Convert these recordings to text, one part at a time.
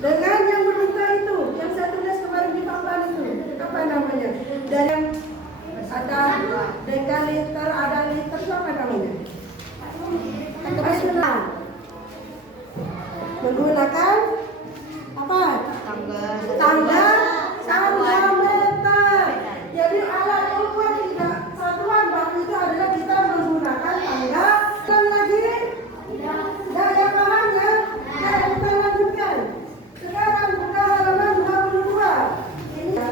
dengan yang berbuka itu, yang saya tulis kemarin di papan itu, apa namanya? Dan yang ada dekaliter, ada liter, itu apa namanya? Kebetulan menggunakan apa? Tangga meter. Jadi alat ukur tidak satuan waktu itu adalah kita menggunakan tangga. Dan lagi daya pahamnya, saya kita lanjutkan. Sekarang buka halaman 22. Ini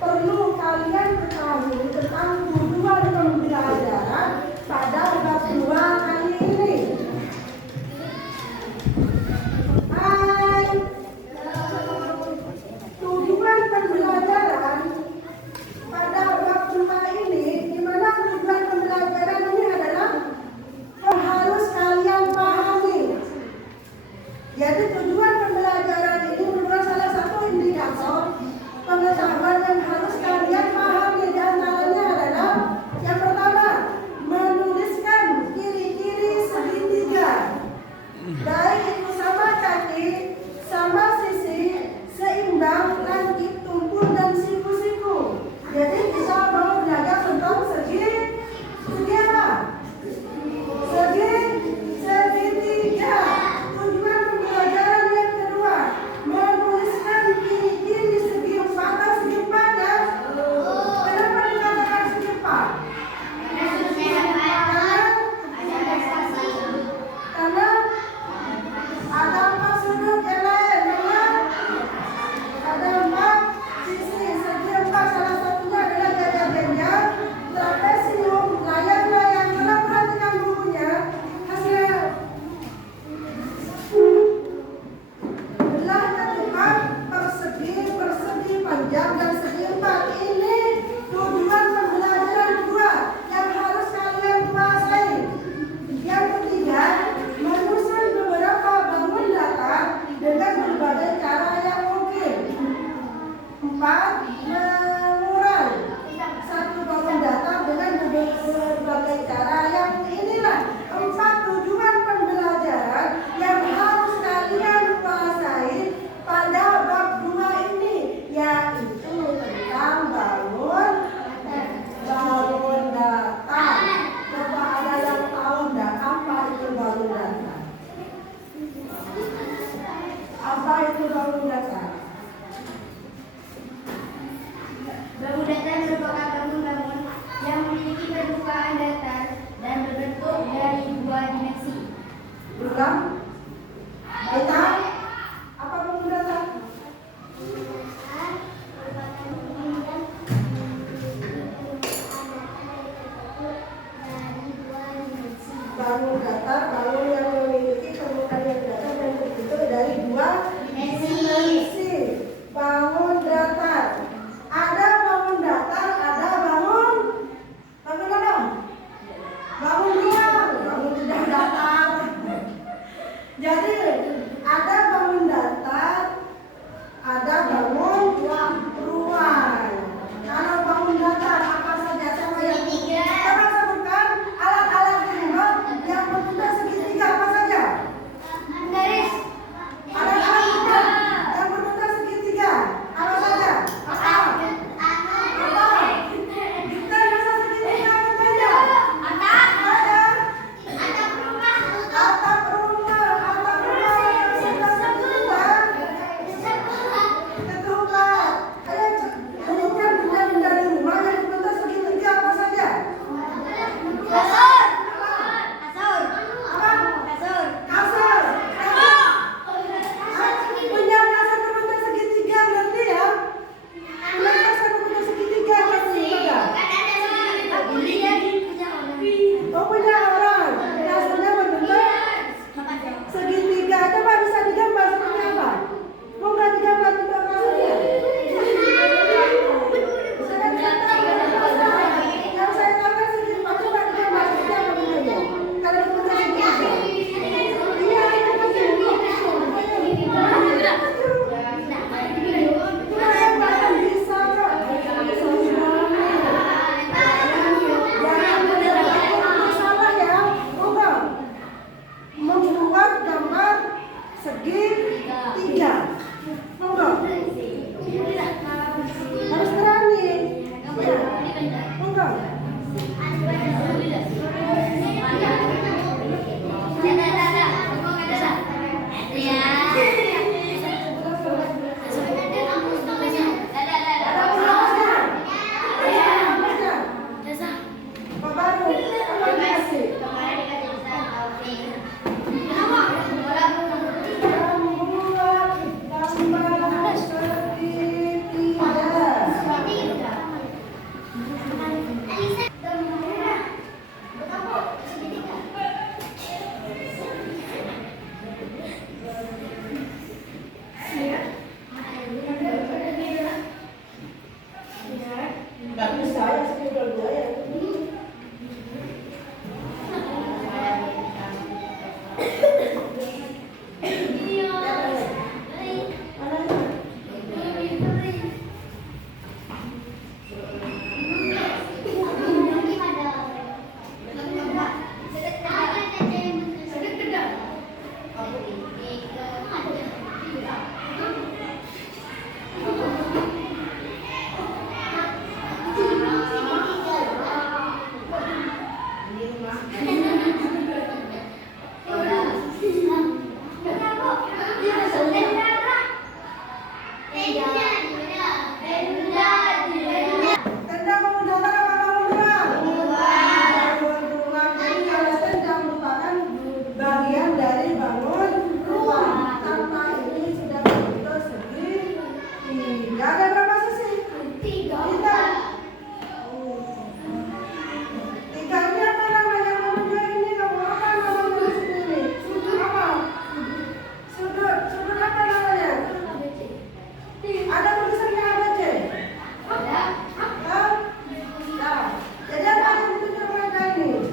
perlu kalian ketahui tentang tujuan pembelajaran pada bab 2 kali ini. Tujuan pembelajaran pada bab 2 ini, di mana tujuan pembelajaran ini adalah yang harus kalian pahami. Jadi tujuan pembelajaran ini merupakan salah satu indikator pengetahuan yang harus kalian pahami. Di antaranya adalah yang pertama, menuliskan ciri-ciri segitiga, baik itu sama kaki, sama sisi, seimbang, langit, tumpul, dan siku-siku. Jadi kita mau belajar tentang segi apa? Segitiga. Tujuan pembelajaran yang kedua, menuliskan ciri-ciri segi empat atau segi empat ya. Kenapa dikatakan segi empat? Karena ada empat sudut yang lain, memang ada empat sisi. Segi empat salah satunya adalah gajah genjang, trapesium, layang-layang. Kalau perhatikan bukunya, hasil belah ketupat, persegi, panjang, dan segi empat. Ini tujuan pembelajaran kedua yang harus kalian kuasai. Yang ketiga, menyusun beberapa bangun datar dengan berbagai cara yang mungkin. 4, mengurai satu bangun datar dengan berbagai cara yang inilah 4 tujuan pembelajaran yang harus kalian kuasai pada bab 2 ini, yaitu tentang bangun datar. Coba ada yang tahu enggak apa itu bangun datar? Apa itu bangun datar? Bangun datar merupakan bangun-bangun yang memiliki permukaan datar dan berbentuk dari 2 dimensi. Berulang. Kita apa bangun datar? Bangun datar, bangun yang memiliki permukaan yang datar dan berbentuk dari 2 dimensi. Bangun datar. Ada bangun datar, ada bangun apa? Bangun ruang, bangun tidak datar. Jadi ada bangun datar, ada bangun ruang. Kalau bangun datar apa saja? Sama yang kita sebutkan alat-alat rumah yang berbentuk segitiga. Apa baru? Apa dikasih? Membuat gambar segitiga. Nggak bisa ya, sekitar dua ya. Tenda bangun datang apa bangun doang? Dua-duaan. Jadi kalau tenda merupakan bagian dari bangun rumah. Tanpa ini sudah bentuk segi tiga. Ada berapa sisi? Tiga. Tiga ini apa namanya? Menunjuk ini kamu apa namanya di sini? Sudut apa? Sudut. Sudut apa namanya? Ada tulisannya ABC? Hah? Nah, jadi apa yang ditunjuk mereka ini?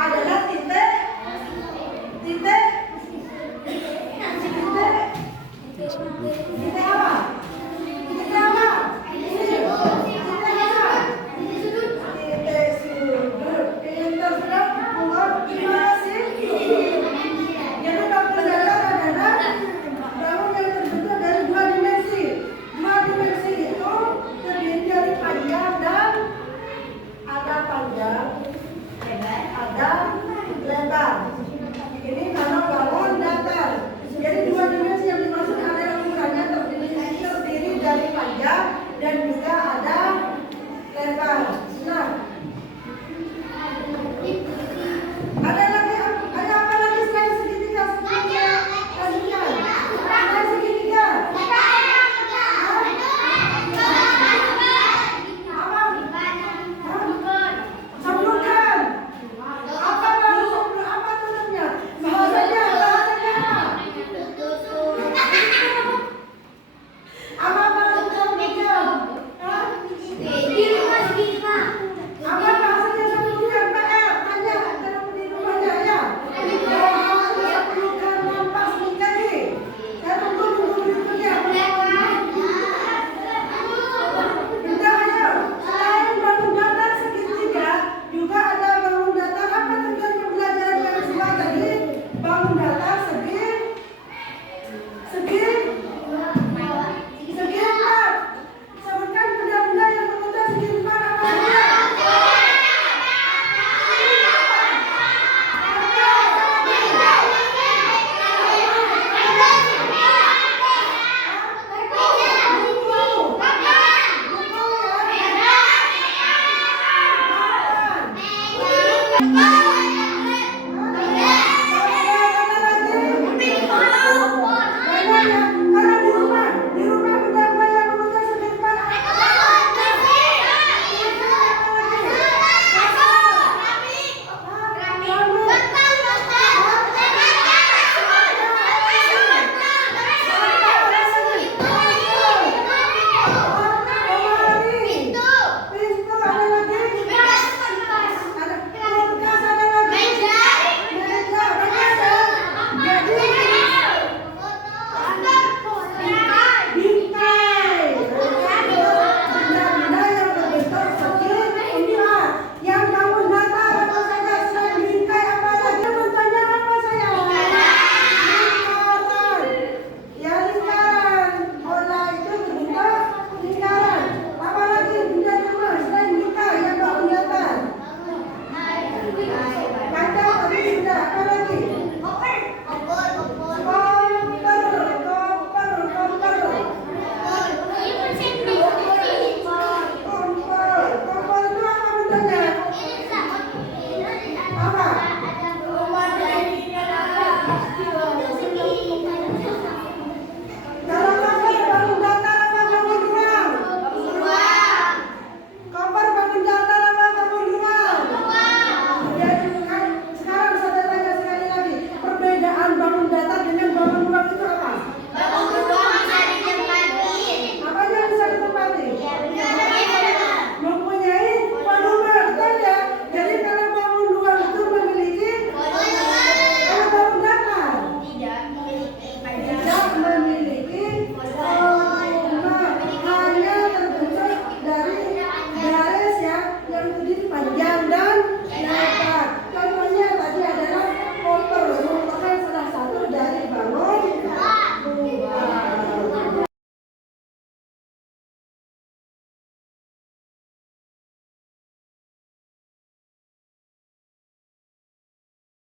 Adalah titik, titik, titik apa? Titik apa? Titik apa? Titik sudut. Pintar sudah mengukur gimana sih? Jadi bangun datar adalah bangun yang terbentuk dari dua dimensi. Dua dimensi itu terdiri dari panjang dan ada panjang, ada lebar. Ini kalau bangun datar. Jadi dua dimensi yang dimaksud adalah ukurannya terdiri dari panjang dan juga ada lebar. Nah, ada lagi, ada apa lagi selain segitiga? Selain segitiga. Sebutkan. Apa baru sebut apa tutupnya? Bahasanya apa? Apa baru sebutnya? Apa bahasanya sebutkan? PR tanya dalam di rumahnya ya. Sebutkan nampak sekali. Saya tunggu berikutnya. Sudah ayo. Selain bangun datar segitiga, juga ada bangun datar apa tujuan pembelajaran yang kedua tadi? Bangun datar segi empat. Sebutkan benda-benda yang berbentuk segi empat apa saja? Buku ya.